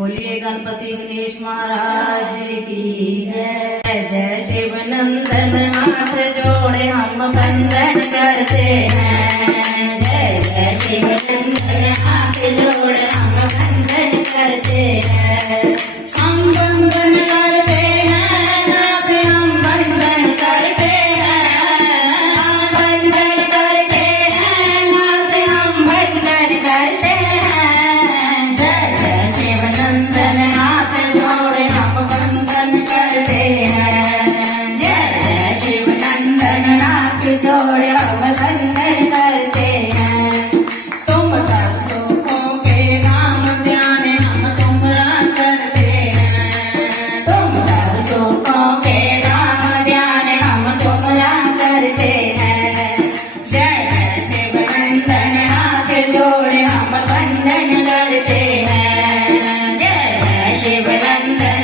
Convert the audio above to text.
बोलिए गणपति गणेश महाराज की जय। जय शिव नंदन हाथ जोड़े हम वंदन करते हैं। जय जय शिव नंदन हाथ जोड़े हम वंदन करते हैं। हम वंदन करते हैं नाथ, हम वंदन करते हैं। हम वंदन करते हैं नाथ, हम वंदन करते हैं। जय जय शिव नंदन हाथ जोड़े हम वंदन करते हैं। जय जय शिव नंदन हाथ जोड़े हम वंदन करते हैं। तुम सब सुखों के नाम ध्यान हम तुमरा करते हैं। तुम सब सुखों के नाम ध्यान हम तुमरा करते हैं। जय जय शिव नंदन हाथ जोड़े हम वंदन करते हैं। जय जय शिव नंदन